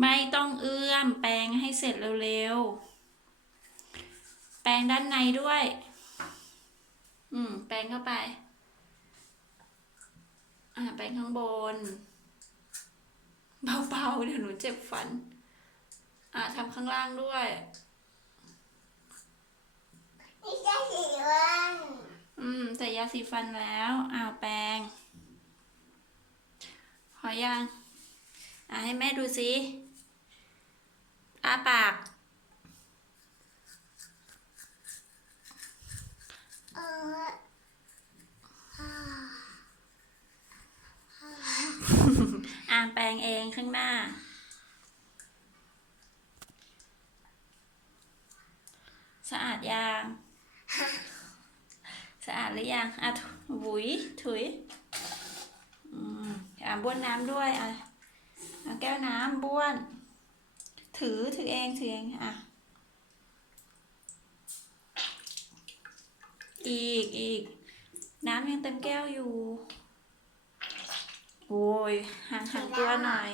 ไม่ต้องเอื้อมแปรงให้เสร็จเร็วๆ แปรงด้านในด้วย อืม แปรงเข้าไป อ่า แปรงข้างบน เบาๆ เดี๋ยวหนูเจ็บฟัน อ่าทำข้างล่างด้วยนี่จะสีวัน อืม ใส่ยาสีฟันแล้วอ้าวแปรงพอยังอะให้แม่ดูสิ อ้าปาก เอออ่าอ่านแปรงเองข้างหน้า สะอาดยังสะอาดหรือยังอะถุบุยถุยอืมอะบ้วนน้ำด้วยอะเอาแก้วน้ำบ้วน ถือถือเองถือเองอะ อีกอีก น้ำยังเต็มแก้วอยู่ โอ้ยห่างห่างตัวหน่อย